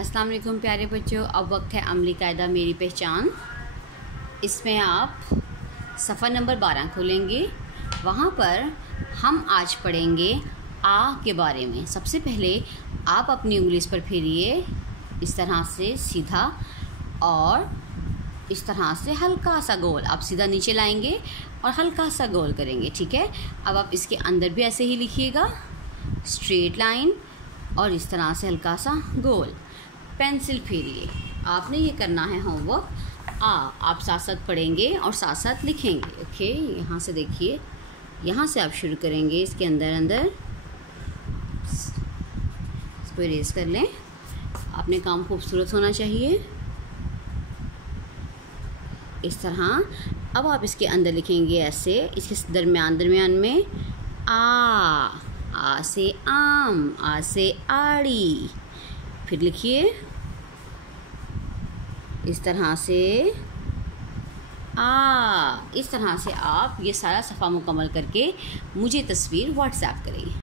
अस्सलाम वालेकुम प्यारे बच्चों। अब वक्त है अमली कायदा मेरी पहचान। इसमें आप सफ़ा नंबर 12 खोलेंगे। वहाँ पर हम आज पढ़ेंगे आ के बारे में। सबसे पहले आप अपनी उंगली इस पर फेरिए, इस तरह से सीधा और इस तरह से हल्का सा गोल। आप सीधा नीचे लाएंगे और हल्का सा गोल करेंगे, ठीक है। अब आप इसके अंदर भी ऐसे ही लिखिएगा, स्ट्रेट लाइन और इस तरह से हल्का सा गोल। पेंसिल फेरिए। आपने ये करना है होमवर्क। आप साथ साथ पढ़ेंगे और साथ साथ लिखेंगे, ओके। यहाँ से देखिए, यहाँ से आप शुरू करेंगे, इसके अंदर अंदर इसको इरेज कर लें। अपने काम खूबसूरत होना चाहिए, इस तरह। अब आप इसके अंदर लिखेंगे ऐसे, इसके दरमियान में आ से आम, आ से आड़ी। फिर लिखिए इस तरह से इस तरह से आप ये सारा सफ़ा मुकम्मल करके मुझे तस्वीर व्हाट्सएप करें।